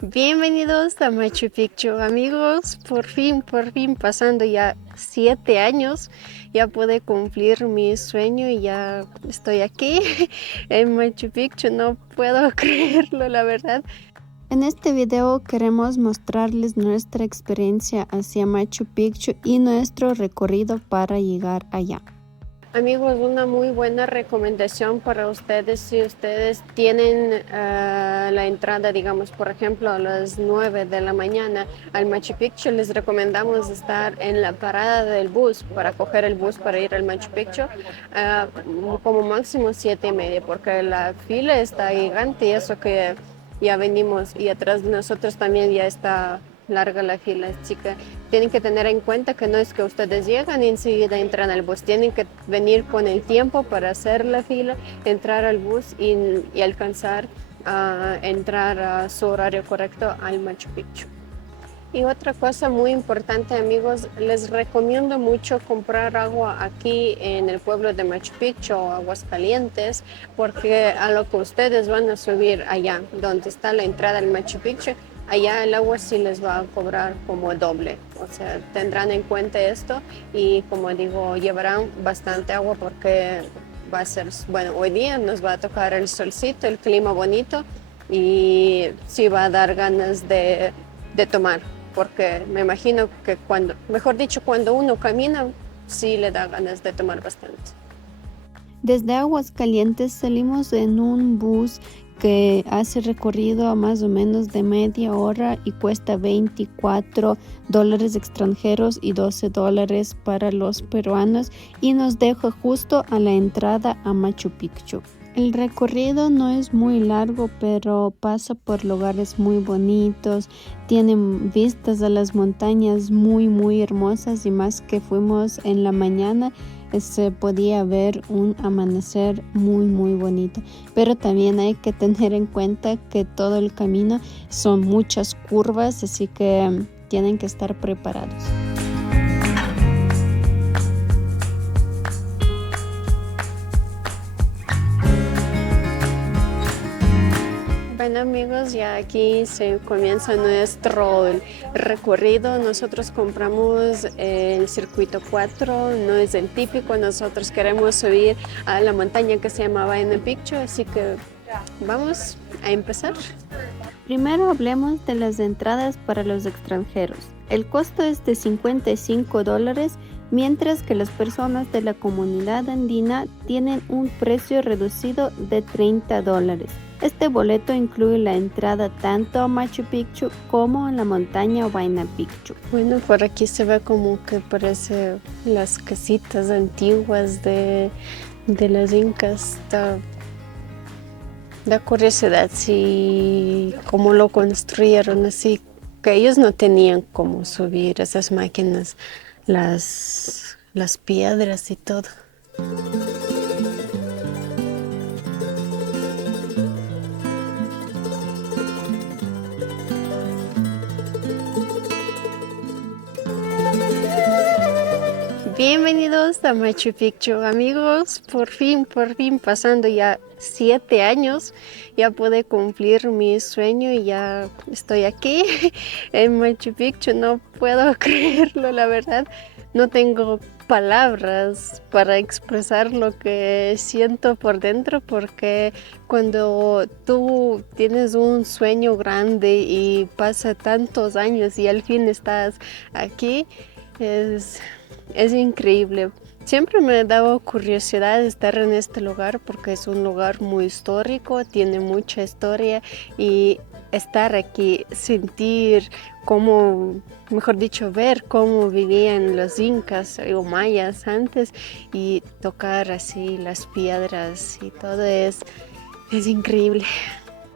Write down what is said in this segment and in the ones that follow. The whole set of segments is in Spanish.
Bienvenidos a Machu Picchu, amigos. Por fin, pasando ya 7 años, ya pude cumplir mi sueño y ya estoy aquí en Machu Picchu. No puedo creerlo, la verdad. En este video queremos mostrarles nuestra experiencia hacia Machu Picchu y nuestro recorrido para llegar allá. Amigos, una muy buena recomendación para ustedes si ustedes tienen la entrada, digamos, por ejemplo, a las 9 de la mañana al Machu Picchu. Les recomendamos estar en la parada del bus para coger el bus para ir al Machu Picchu como máximo 7:30, porque la fila está gigante y eso que ya venimos y atrás de nosotros también ya está larga la fila, chica. Tienen que tener en cuenta que no es que ustedes llegan y enseguida entran al bus. Tienen que venir con el tiempo para hacer la fila, entrar al bus y alcanzar a entrar a su horario correcto al Machu Picchu. Y otra cosa muy importante, amigos, les recomiendo mucho comprar agua aquí en el pueblo de Machu Picchu o Aguascalientes, porque a lo que ustedes van a subir allá, donde está la entrada al Machu Picchu, allá el agua sí les va a cobrar como doble. O sea, tendrán en cuenta esto y, como digo, llevarán bastante agua porque va a ser, bueno, hoy día nos va a tocar el solcito, el clima bonito y sí va a dar ganas de tomar, porque me imagino que cuando uno camina, sí le da ganas de tomar bastante. Desde Aguascalientes salimos en un bus que hace recorrido a más o menos de media hora y cuesta $24 extranjeros y $12 para los peruanos y nos deja justo a la entrada a Machu Picchu. El recorrido no es muy largo, pero pasa por lugares muy bonitos, tienen vistas a las montañas muy hermosas y más que fuimos en la mañana, se podía ver un amanecer muy bonito. Pero también hay que tener en cuenta que todo el camino son muchas curvas, así que tienen que estar preparados. Bueno, amigos, ya aquí se comienza nuestro recorrido. Nosotros compramos el circuito 4, no es el típico. Nosotros queremos subir a la montaña que se llama Huayna Picchu, así que vamos a empezar. Primero hablemos de las entradas para los extranjeros. El costo es de $55, mientras que las personas de la comunidad andina tienen un precio reducido de $30. Este boleto incluye la entrada tanto a Machu Picchu como a la montaña Huayna Picchu. Bueno, por aquí se ve como que parece las casitas antiguas de los incas. Da curiosidad si cómo lo construyeron, así que ellos no tenían cómo subir esas máquinas, las piedras y todo. Bienvenidos a Machu Picchu, amigos. Por fin, pasando ya 7 años, ya pude cumplir mi sueño y ya estoy aquí en Machu Picchu. No puedo creerlo, la verdad. No tengo palabras para expresar lo que siento por dentro, porque cuando tú tienes un sueño grande y pasa tantos años y al fin estás aquí, es increíble. Siempre me ha dado curiosidad estar en este lugar porque es un lugar muy histórico, tiene mucha historia y estar aquí, sentir cómo, mejor dicho, ver cómo vivían los incas o mayas antes y tocar así las piedras y todo es increíble.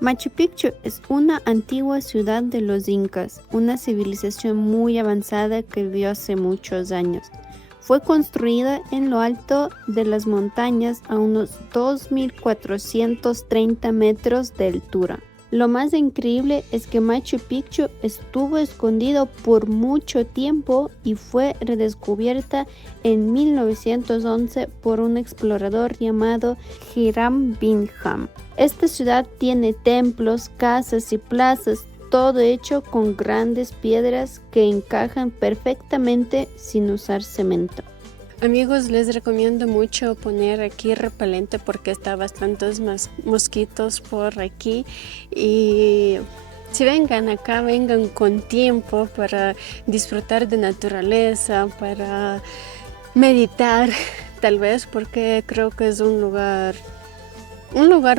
Machu Picchu es una antigua ciudad de los incas, una civilización muy avanzada que vivió hace muchos años. Fue construida en lo alto de las montañas a unos 2.430 metros de altura. Lo más increíble es que Machu Picchu estuvo escondido por mucho tiempo y fue redescubierta en 1911 por un explorador llamado Hiram Bingham. Esta ciudad tiene templos, casas y plazas, todo hecho con grandes piedras que encajan perfectamente sin usar cemento. Amigos, les recomiendo mucho poner aquí repelente porque está bastantes mosquitos por aquí y si vengan acá, vengan con tiempo para disfrutar de naturaleza, para meditar, tal vez porque creo que es un lugar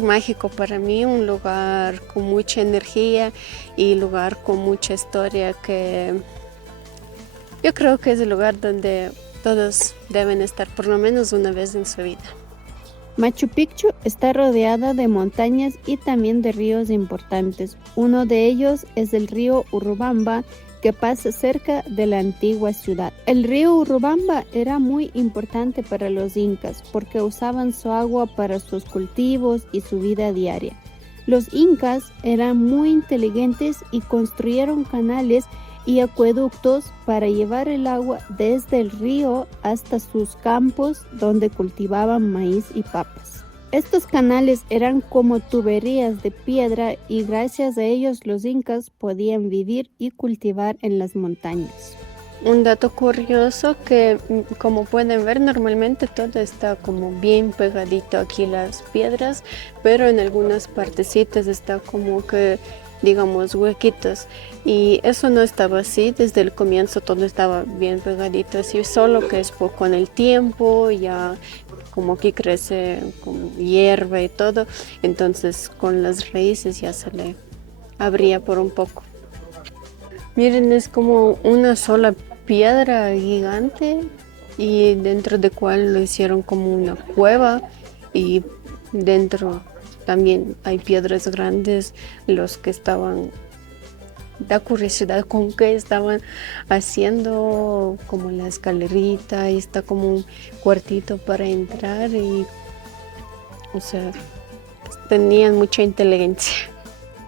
mágico para mí, un lugar con mucha energía y lugar con mucha historia que yo creo que es el lugar donde todos deben estar por lo menos una vez en su vida. Machu Picchu está rodeada de montañas y también de ríos importantes. Uno de ellos es el río Urubamba, que pasa cerca de la antigua ciudad. El río Urubamba era muy importante para los incas porque usaban su agua para sus cultivos y su vida diaria. Los incas eran muy inteligentes y construyeron canales y acueductos para llevar el agua desde el río hasta sus campos donde cultivaban maíz y papas. Estos canales eran como tuberías de piedra y gracias a ellos los incas podían vivir y cultivar en las montañas. Un dato curioso que como pueden ver normalmente todo está como bien pegadito aquí las piedras, pero en algunas partecitas está como que digamos huequitos y eso no estaba así desde el comienzo, todo estaba bien pegadito así, solo que es con el tiempo ya como que crece como hierba y todo, entonces con las raíces ya se le abría por un poco. Miren, es como una sola piedra gigante y dentro de cual lo hicieron como una cueva y dentro también hay piedras grandes, los que estaban, da curiosidad con qué estaban haciendo como la escalerita y está como un cuartito para entrar y o sea, tenían mucha inteligencia.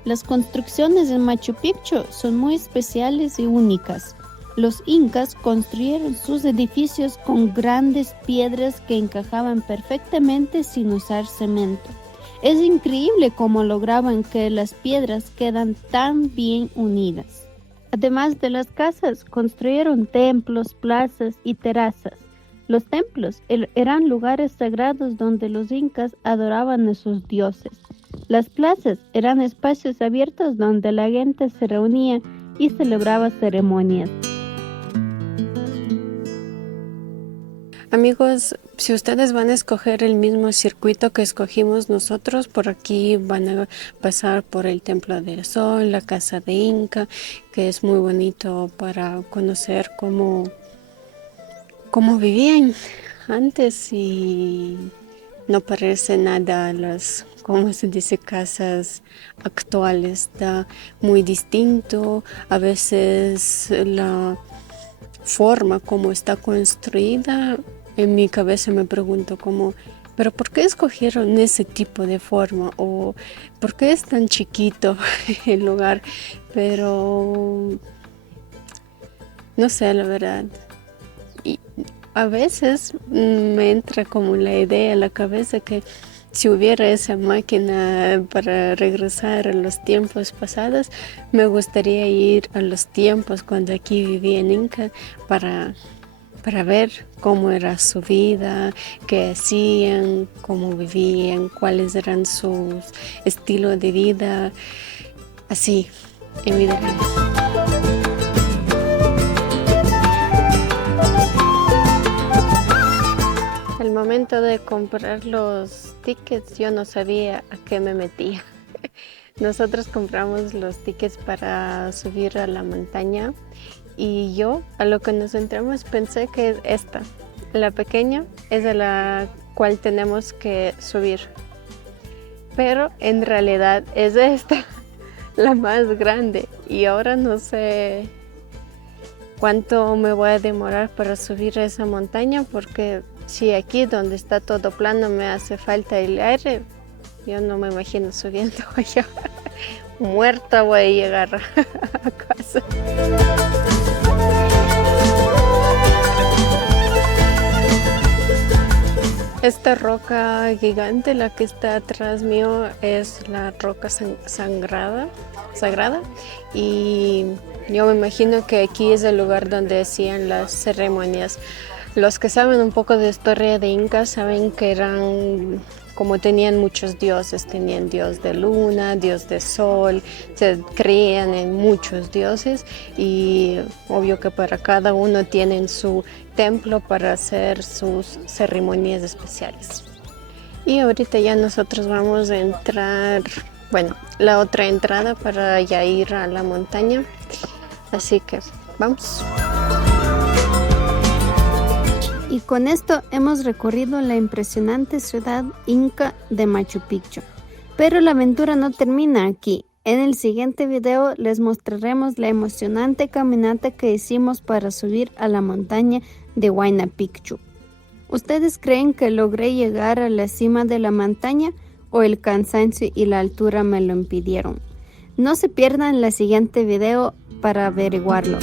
Las construcciones en Machu Picchu son muy especiales y únicas. Los incas construyeron sus edificios con grandes piedras que encajaban perfectamente sin usar cemento. Es increíble cómo lograban que las piedras quedan tan bien unidas. Además de las casas, construyeron templos, plazas y terrazas. Los templos eran lugares sagrados donde los incas adoraban a sus dioses. Las plazas eran espacios abiertos donde la gente se reunía y celebraba ceremonias. Amigos, si ustedes van a escoger el mismo circuito que escogimos nosotros, por aquí van a pasar por el Templo del Sol, la Casa de Inca, que es muy bonito para conocer cómo vivían antes y no parece nada a las, como se dice, casas actuales. Está muy distinto. A veces la forma como está construida, en mi cabeza me pregunto pero ¿por qué escogieron ese tipo de forma? ¿O por qué es tan chiquito el lugar? Pero no sé, la verdad. Y a veces me entra como la idea en la cabeza que si hubiera esa máquina para regresar a los tiempos pasados, me gustaría ir a los tiempos cuando aquí vivía en Inca para ver cómo era su vida, qué hacían, cómo vivían, cuáles eran sus estilos de vida, así, en vida real. Al momento de comprar los tickets yo no sabía a qué me metía. Nosotros compramos los tickets para subir a la montaña y yo a lo que nos entramos pensé que es esta, la pequeña es a la cual tenemos que subir, pero en realidad es esta, la más grande y ahora no sé cuánto me voy a demorar para subir a esa montaña porque si aquí donde está todo plano me hace falta el aire, yo no me imagino subiendo allá. Muerta voy a llegar a casa. Esta roca gigante, la que está atrás mío, es la roca sagrada, y yo me imagino que aquí es el lugar donde hacían las ceremonias. Los que saben un poco de historia de Incas saben que eran, como tenían muchos dioses, tenían dios de luna, dios de sol, se creían en muchos dioses y obvio que para cada uno tienen su templo para hacer sus ceremonias especiales. Y ahorita ya nosotros vamos a entrar, bueno, la otra entrada para ya ir a la montaña, así que vamos. Y con esto hemos recorrido la impresionante ciudad inca de Machu Picchu. Pero la aventura no termina aquí. En el siguiente video les mostraremos la emocionante caminata que hicimos para subir a la montaña de Huayna Picchu. ¿Ustedes creen que logré llegar a la cima de la montaña o el cansancio y la altura me lo impidieron? No se pierdan el siguiente video para averiguarlo.